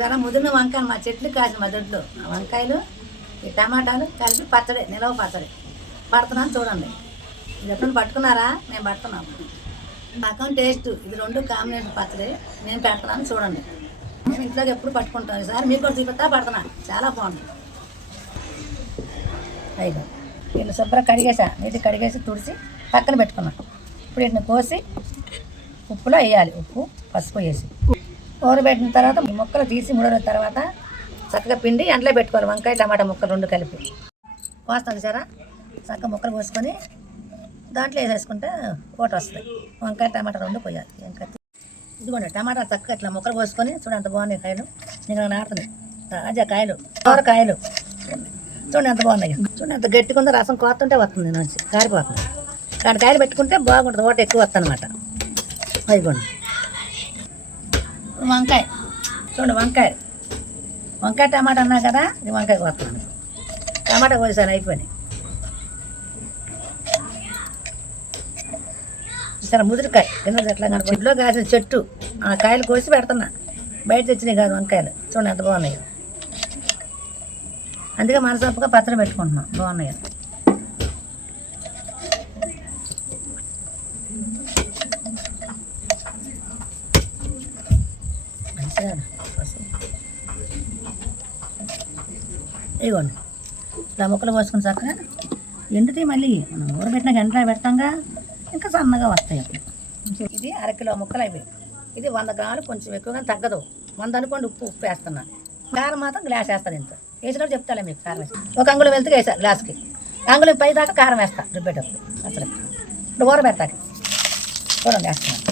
చాలా ముదిరిన వంకాయలు మా చెట్లు కాసిన మా దొడ్లో. ఆ వంకాయలు ఈ టమాటాలు కలిపి పచ్చడి నిలవ పచ్చడి. పడుతున్నాను చూడండి. ఇది ఎప్పుడు పట్టుకున్నారా? మేము పడుతున్నాము రకం టేస్ట్ ఇది రెండు కాంబినేషన్ పచ్చడి. నేను పెడుతున్నాను చూడండి. మేము ఇంట్లోకి ఎప్పుడు పట్టుకుంటాం ఈసారి మీకు కూడా చూపిస్తా పడుతున్నాను చాలా బాగుంది. ఐదు వీళ్ళు శుభ్రం కడిగేసా. నీటి కడిగేసి తుడిచి పక్కన పెట్టుకున్నాను ఇప్పుడు వీటిని కోసి ఉప్పులో వేయాలి. ఉప్పు పసుపు వేసి. ఊరబెట్టిన తర్వాత ముక్కలు తీసి ముడిన తర్వాత చక్కగా పిండి ఎండలో పెట్టుకోవాలి. వంకాయ టమాటా ముక్కలు రెండు కలిపి. కోస్తాను సరే చక్కగా ముక్కలు పోసుకొని దాంట్లో వేసేసుకుంటే ఓట వస్తుంది. వంకాయ టమాటా రెండు పోయాలి. ఇంకా ఇదిగోండి టమాటా చక్కగా ఇట్లా ముక్కలు పోసుకొని చూడండి ఎంత బాగున్నాయి కాయలు. నేను నాడుతున్నాయి తాజా కాయలు కూరకాయలు చూడండి ఎంత బాగున్నాయి. చూడండి ఎంత గట్టిగా ఉందో రసం కోస్తుంటే వస్తుంది. నుంచి కారిపోతుంది కానీ కాయలు పెట్టుకుంటే బాగుంటుంది. ఓట ఎక్కువ వస్తుంది అనమాట అయిపోండి వంకాయ. చూడండి వంకాయ. వంకాయ టమాటా అన్నా కదా ఇది వంకాయ కోస్తున్నాను టమాటా కోసాను అయిపోయి సరే ముదిరికాయ. కింద ఎట్లా కనుక? ఇంట్లో కాసిన చెట్టు. ఆ కాయలు కోసి పెడుతున్నా. బయట తెచ్చినాయి కాదు వంకాయలు. చూడండి ఎంత బాగున్నాయి. అందుకే మనసొప్పుగా పచ్చడి పెట్టుకుంటున్నాం. బాగున్నాయి మంచిగా ఇదిగోండి. ఇలా ముక్కలు పోసుకుని చక్కగా ఎండితే మళ్ళీ మనం ఊరబెట్టినాక ఎండలో పెడతాంగా ఇంకా సన్నగా వస్తాయి ఇది అరకిలో ముక్కలు అయిపోయి ఇది వంద గ్రాములు కొంచెం ఎక్కువగా తగ్గదు. వంద అనుకోండి ఉప్పు ఉప్పు వేస్తున్నా. కారం మాత్రం గ్లాస్ వేస్తాను ఇంత. వేసినప్పుడు చెప్తాలే మీకు కారం వేసి. ఒక అంగుళం వెళ్తే వేసా గ్లాస్కి. అంగుళం పై దాకా కారం వేస్తా రుబ్బేటప్పుడు. అసలు. ఇప్పుడు ఊరబెడతాకి. ఊరం వేస్తున్నాను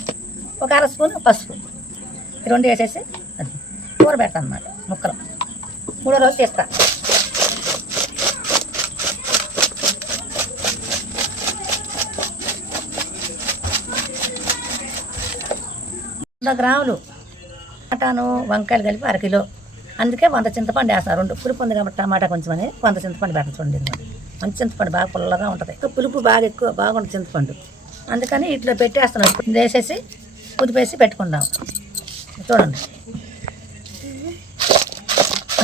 ఒక అర స్పూన్ పసుపు. ఈ రెండు వేసేసి అది కూర అన్నమాట ముక్కలు. మూడో రోజు తీస్తా. వంద గ్రాములు టమాటాను వంకాయలు కలిపి అరకిలో అందుకే వంద చింతపండు వేస్తారు. రెండు పులుపు ఉంది కాబట్టి టమాటా కొంచెం అని వంద చింతపండు పెట్టండి చూడండి మంచి చింతపండు బాగా పుల్లగా ఉంటుంది. పులుపు బాగా ఎక్కువ బాగుంటుంది చింతపండు. అందుకని ఇట్లా పెట్టేస్తున్నాం. వేసేసి కుదిపేసి పెట్టుకుందాం. చూడండి.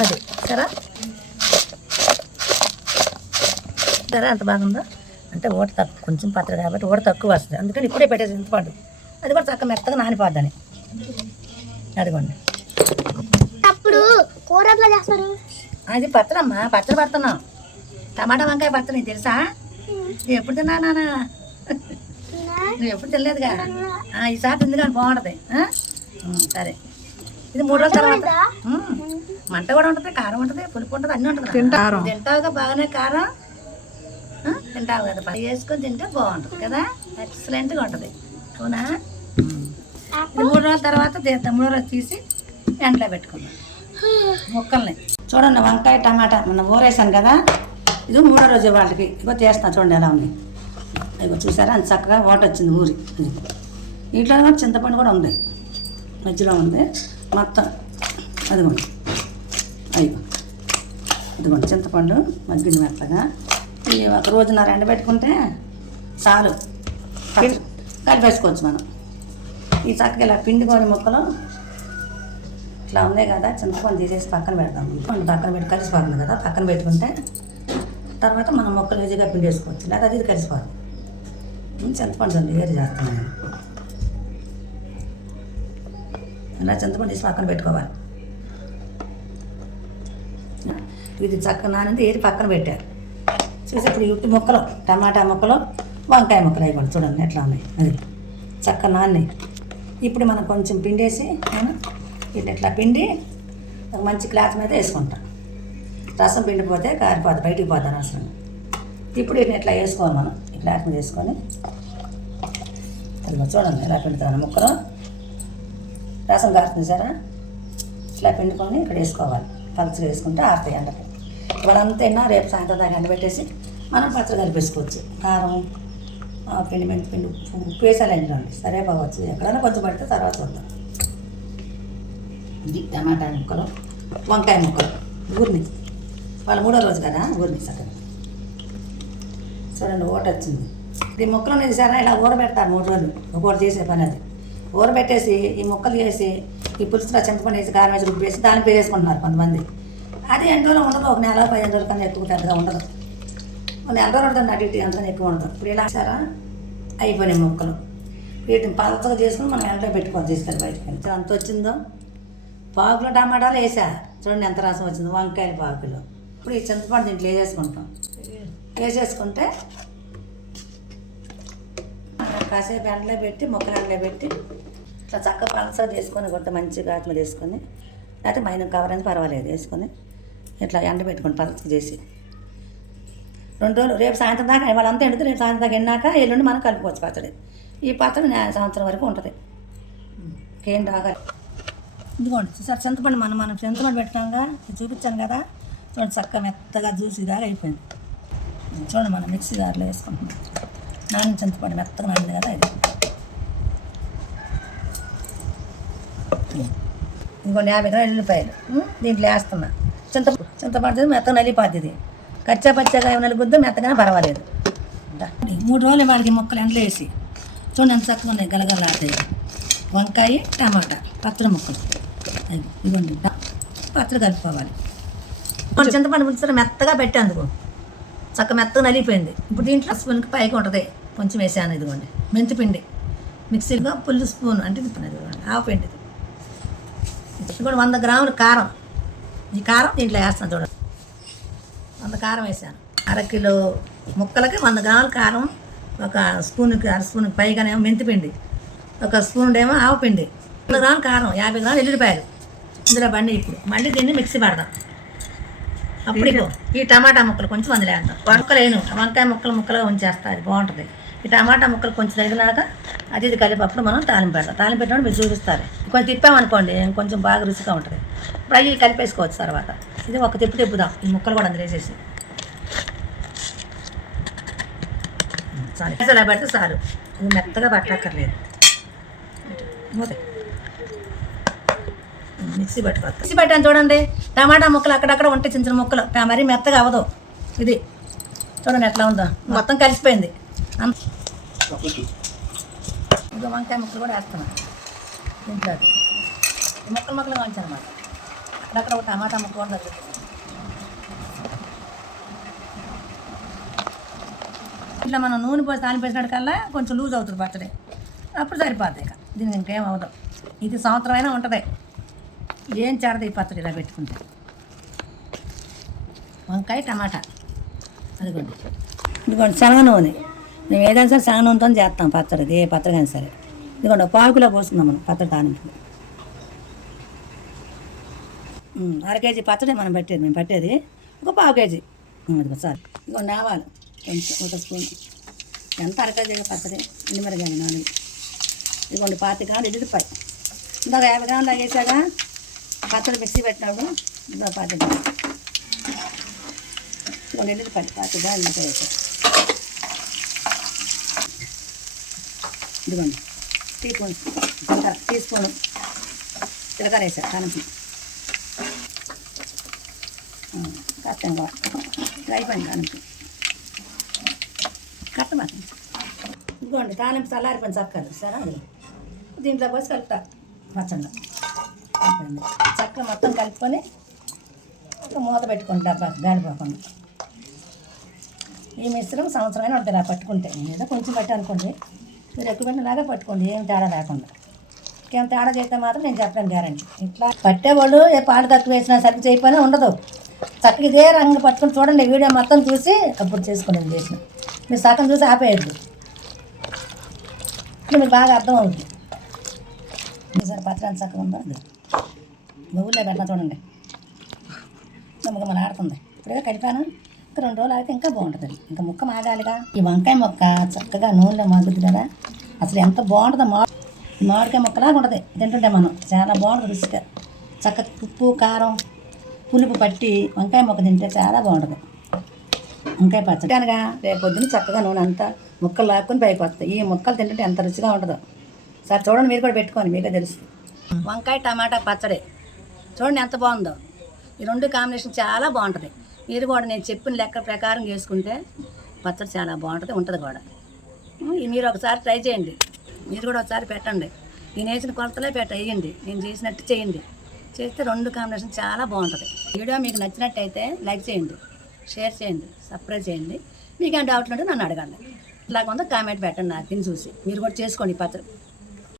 అది సరే. సరే అంత బాగుందో? అంటే ఓట తక్కువ కొంచెం పత్ర కాబట్టి ఓట తక్కువ వస్తుంది. అందుకని ఇప్పుడే పెట్టేసి చింతపండు. అది కూడా చక్క మెత్తగా నానిపోద్దని. అదిగోండి అప్పుడు కూర ఎట్లా చేస్తారు? అది పచ్చడమ్మా పచ్చడి పడుతున్నాం. టమాటా వంకాయ పచ్చడి తెలుసా? ఎప్పుడు తిన్నా నాన్న నువ్వు ఎప్పుడు తినలేదుగా? ఆ, ఈసారి తింది కానీ బాగుంటుంది. సరే. ఇది మూడు రోజుల తర్వాత. మంట కూడా ఉంటుంది కారం ఉంటుంది పులుపు ఉంటుంది అన్నీ ఉంటుంది. తింటారు. తింటావుగా బాగానే కారం? తింటావు కదా పని వేసుకొని తింటే బాగుంటుంది కదా? ఎక్సలెంట్గా ఉంటుంది. అవునా? రోజుల తర్వాత మూడో రోజు తీసి ఎండలో పెట్టుకుందాం ముక్కల్ని. చూడండి వంకాయ టమాటా మొన్న ఊరేసాను కదా. ఇది మూడో రోజు వాళ్ళకి ఇగో చేస్తాను చూడండి ఎలా ఉంది. ఇగో చూసారా? అంత చక్కగా వాటర్ వచ్చింది ఊరి. ఇది. దీంట్లో కూడా చింతపండు కూడా ఉంది. మధ్యలో ఉంది. మొత్తం అదిగోండి. అయ్యో. అదిగోండి చింతపండు మగ్గింది మెత్తగా. ఈ ఒక రోజున్నర ఎండబెట్టుకుంటే చాలు. కలిపేసుకోవచ్చు మనం. ఈ చక్కగా ఇలా పిండుకొని ముక్కలు. ఇట్లా ఉన్నాయి కదా చింతపండు తీసేసి పక్కన పెడతాం చింతపండు పక్కన పెట్టి కలిసిపోతుంది కదా పక్కన పెట్టుకుంటే తర్వాత మనం మొక్కలు ఈజీగా పిండి వేసుకోవచ్చు లేదా అది ఇది కలిసిపోతుంది చింతపండు చూడండి వేరు చేస్తున్నాను ఇలా చింతపండు తీసి పక్కన పెట్టుకోవాలి. ఇది చక్క నానింది ఏది పక్కన పెట్టారు. చూసి ఇప్పుడు ఉట్టి ముక్కలు టమాటా ముక్కలు వంకాయ ముక్కలు అవి కూడా చూడండి ఎట్లా ఉన్నాయి. అది చక్క నాన్నాయి. ఇప్పుడు మనం కొంచెం పిండేసి నేను ఇట్లా ఇట్లా పిండి ఒక మంచి క్లాత్ మీద వేసుకుంటాం. రసం పిండిపోతే కారిపోతుంది బయటికి పోతాను అసలు ఇప్పుడు ఇట్లా ఇట్లా వేసుకోవాలి మనం. ఈ క్లాత్ మీద వేసుకొని చూడండి ఎలా పిండుతాను ముక్కలు. రసం కారుతుంది సరే ఇట్లా పిండుకొని ఇక్కడ వేసుకోవాలి. పలుచగా వేసుకుంటే ఆరుతాయి ఎండకి. ఇవాళ అయినా రేపు సాయంత్రం దాకా ఎండబెట్టేసి మనం పచ్చడి కలిపేసుకోవచ్చు. కారం పిండి మెంతి పిండి ఉప్పు ఉప్పు వేసాలండి సరే పోవచ్చు ఎక్కడైనా కొంచెం పడితే తర్వాత వద్దాం ఇది టమాటా ముక్కలు వంకాయ ముక్కలు ఊరిని. వాళ్ళ మూడో రోజు కదా ఊరిని చక్కగా. చూడండి ఓట వచ్చింది. ఈ ముక్కలు అనేది సరే ఇలా ఊరబెడతారు మూడు రోజులు. ఒకటి చేసే పని అది. ఊరబెట్టేసి ఈ ముక్కలు చేసి ఈ పులుసులో చింతపండు వేసి కారం వేసి రుబ్బు వేసి దాన్ని వేసుకుంటున్నారు కొంతమంది. అది ఎన్ని రోజులు ఉండదు ఒక నెల పదిహేను రోజుల కన్నా ఎక్కువ పెద్దగా ఉండదు. నెల రోజులు ఉంటుంది అటు ఇటు అంతకన్నా ఎక్కువ ఉండదు. ఇప్పుడు ఇలా సారా అయిపోయినాయి మొక్కలు. వీటిని పలచగా చేసుకుని మనం ఎండలో పెట్టుకోవాలి తీసుకెళ్ళి బయటకు వెళ్ళి. అంత వచ్చిందో. పాకులో టమాటాలు వేసా. చూడండి ఎంత రసం వచ్చిందో. వంకాయలు పాకులు. ఇప్పుడు ఈ చింతపండు దీంట్లో వేసేసుకుంటాం. వేసేసుకుంటే కాసేపు ఎండలో పెట్టి మొక్కలు ఎండలో పెట్టి ఇట్లా చక్క పలసగా తీసుకొని కొంత మంచిగా అట్లా తీసుకొని లేకపోతే మైన కవర్ అని పర్వాలేదు. వేసుకొని ఇట్లా ఎండ పెట్టుకొని పలసగా చేసి రెండు రోజులు రేపు సాయంత్రం దాకా వాళ్ళంతా ఎండితే రేపు సాయంత్రం దాకా ఎన్నాక ఎల్లుండి మనం కలుపుకోవచ్చు పచ్చడి. ఈ పచ్చడి సంవత్సరం వరకు ఉంటుంది. ఇంకేం రాగాలి? ఇదిగోండి చూసారు చింతపండు మనం మనం చింతపండు పెట్టినాగా చూపించాను కదా. చూడండి చక్క మెత్తగా జ్యూసీ దాకా అయిపోయింది. చూడండి మనం మిక్సీ దారిలో వేసుకుంటున్నాం. నాన్న చింతపండు మెత్తగా నానింది కదా ఇది. ఇంకో యాభై గ్రాములు ఎల్లిపాయలు దీంట్లో వేస్తున్నా. చింత చింతపండు మెత్తగా నలిపోద్ది ఇది. కచ్చా పచ్చగా ఏమైనా నలుగుద్దో మెత్తగానే పర్వాలేదు. మూడు రోజులు వాళ్ళకి మొక్కలు ఎండలో వేసి చూడండి ఎంత చక్కగా ఉన్నాయి. గలగలాడతాయి. వంకాయ టమాటా పచ్చడి ముక్కలు. అది ఇదిగోండి. పచ్చడి కలుపుకోవాలి. ఇప్పుడు చింతపండు పులుసు మెత్తగా పెట్టేందుకు చక్క మెత్తగా నలిగిపోయింది. ఇప్పుడు దీంట్లో స్పూన్కి పైకి ఉంటుంది. కొంచెం వేసాను ఇదిగోండి. మెంతిపిండి మిక్సీలో పుల్లు స్పూన్ అంటే ఇది ఇదిగోండి పిండి ఇది. ఇది కూడా వంద గ్రాములు కారం. ఈ కారం దీంట్లో వేస్తాను చూడండి. వంద కారం వేసాను అరకిలో ముక్కలకి వంద గ్రాముల కారం ఒక స్పూన్కి అర స్పూన్కి పైగానేమో మెంతిపిండి ఒక స్పూన్ ఏమో ఆవు పిండి వంద గ్రాముల కారం యాభై గ్రాములు ఎల్లుడిపాయలు ఇందులో బండి ఇప్పుడు మళ్ళీ దీన్ని మిక్సీ పడదాం అప్పుడు ఈ టమాటా ముక్కలు కొంచెం అందులో వేద్దాం. వంకాయ ముక్కలు ముక్కలుగా ఉంచేస్తా అది బాగుంటుంది. ఈ టమాటా ముక్కలు కొంచెం తగినాక అది ఇది కలిపి మనం తాలింపు పెడతాం. తాలింపు పెట్టినప్పుడు మీరు చూపిస్తారు. కొంచెం తిప్పామనుకోండి కొంచెం బాగా రుచిగా ఉంటుంది. ఇప్పుడు అవి కలిపేసుకోవచ్చు తర్వాత. ఇది ఒక తిప్పు తిప్పుదాం. ఈ ముక్కలు కూడా అందులో వేసేసి. చాలు ఇలా పెడితే చాలు. ఇది మెత్తగా పట్టక్కర్లేదు. మిక్సీ పట్టుకోవాలి మిక్సీ పెట్టాను చూడండి. టమాటా ముక్కలు అక్కడక్కడ ఉంటాయి చిన్న చిన్న ముక్కలు. మరీ మెత్తగా అవ్వదు. ఇది. చూడండి ఎట్లా ఉందో. మొత్తం కలిసిపోయింది. ఇంకా వంకాయ ముక్కలు కూడా వేస్తున్నాను దీంట్లో ఈ ముక్కలు ముక్కలుగా ఉంచాను అనమాట అక్కడక్కడ ఒక టమాటా ముక్క కూడా తగ్గుతుంది ఇట్లా మనం నూనె పోసి తాలింపు వేసినట్టు కల్లా కొంచెం లూజ్ అవుతుంది పచ్చడి. అప్పుడు సరిపోద్ది ఇక. దీనికి ఇంకేం అవ్వదు. ఇది సంవత్సరం అయినా ఉంటుంది. ఏం చేరదు ఈ పచ్చడి ఇలా పెట్టుకుంటే. వంకాయ టమాటా. అదిగోండి. ఇదిగోండి శనగ నూనె. మేము ఏదైనా సరే శనగ చేస్తాం పచ్చడిది ఏ పచ్చడి కానీ సరే. ఇదిగోండి ఒక పోసుకుందాం మనం పచ్చడి తానింపు అర కేజీ పచ్చడి మనం పెట్టేది మేము పట్టేది ఒక పావు కేజీ. అది సార్ ఇదిగోండి ఆవాలు కొంచెం ఒక స్పూన్. ఎంత అర కేజీ పచ్చడి ఎనిమిరగాయ నాలుగు ఇదిగోండి పాతి గ్రాములు ఎల్లిపాయ ఇందాక యాభై గ్రాములు వేసాక పచ్చడి మిక్సీ పెట్టినప్పుడు ఇందాక పాతి గ్రాములు. ఇదిగోండి ఎల్లిపాయ పాతి గ్రాములు ఎల్లిపాయ వేసాను ఇదిగోండి. టీ స్పూన్ జీలకర్ర టీ స్పూన్ జీలకర్ర వేసారు కనుక కష్టం కూడా. అయిపోయింది కనుక కట్టమాట ఇదిగోండి తాలింపు చల్లారిపోయింది చక్కలు సరే అది. దీంట్లో పోసి కలుపుతా. పచ్చండి అయిపోయింది. చక్క మొత్తం కలుపుకొని ఒక మూత పెట్టుకోండి డబ్బా గాలిపోకుండా ఈ మిశ్రమం సంవత్సరమైన ఉంటుంది ఆ పట్టుకుంటే. ఏదో కొంచెం పట్టి అనుకోండి మీరు ఎక్కువ పట్టుకోండి ఏం తేడా లేకుండా. ఇంకేం తేడా చేస్తే మాత్రం నేను చెప్పలేను గ్యారంటీ ఇట్లా పట్టేవాళ్ళు ఏ పాలు తక్కువ వేసినా సరిగ్గా చేయకపోయినా ఉండదు. చక్కగా ఇదే రంగు పట్టుకొని చూడండి వీడియో మొత్తం చూసి అప్పుడు నేను చేసిన. మీరు సగం చూసి ఆపేయద్దు. ఇప్పుడు మీకు బాగా అర్థం అవుతుంది. సరే పత్రాలు చక్కగా ఉందో? అది బొగ్గులే పెట్టిన చూడండి. నమ్మకం మన ఆడుతుంది. ఇప్పుడే కలిపాను ఇంకా రెండు రోజులు అయితే ఇంకా బాగుంటుంది ఇంకా ముక్క మాగాలిగా. ఈ వంకాయ మొక్క చక్కగా నూనెలో మగ్గుద్ది కదా. అసలు ఎంత బాగుంటుందో మా మామిడికాయ మొక్కలాగా ఉంటుంది. తింటుంటే మనం చాలా బాగుంటుంది రుచిగా. చక్కగా ఉప్పు కారం పులుపు పట్టి వంకాయ మొక్క తింటే చాలా బాగుంటుంది. వంకాయ పచ్చడి అనగా రేపు పొద్దున చక్కగా నూనె అంతా ముక్కలు లాక్కొని పైకి వస్తాయి. ఈ ముక్కలు తింటుంటే ఎంత రుచిగా ఉంటుందో. సరే చూడండి మీరు కూడా పెట్టుకోండి మీకే తెలుసు. వంకాయ టమాటా పచ్చడి. చూడండి ఎంత బాగుందో. ఈ రెండు కాంబినేషన్ చాలా బాగుంటుంది. మీరు కూడా నేను చెప్పిన లెక్క ప్రకారం చేసుకుంటే పచ్చడి చాలా బాగుంటుంది ఉంటుంది కూడా. మీరు ఒకసారి ట్రై చేయండి. మీరు కూడా ఒకసారి పెట్టండి. నేను వేసిన కొలతలే పెట్ట వేయండి. నేను చేసినట్టు చేయండి. చేస్తే రెండు కాంబినేషన్ చాలా బాగుంటుంది. వీడియో మీకు నచ్చినట్టయితే లైక్ చేయండి షేర్ చేయండి సబ్స్క్రైబ్ చేయండి. మీకు ఏం డౌట్లు ఉంటే నన్ను అడగండి. ఇలాగ ఉందో కామెంట్ పెట్టండి నాకు తిని చూసి. మీరు కూడా చేసుకోండి ఈ పచ్చడి.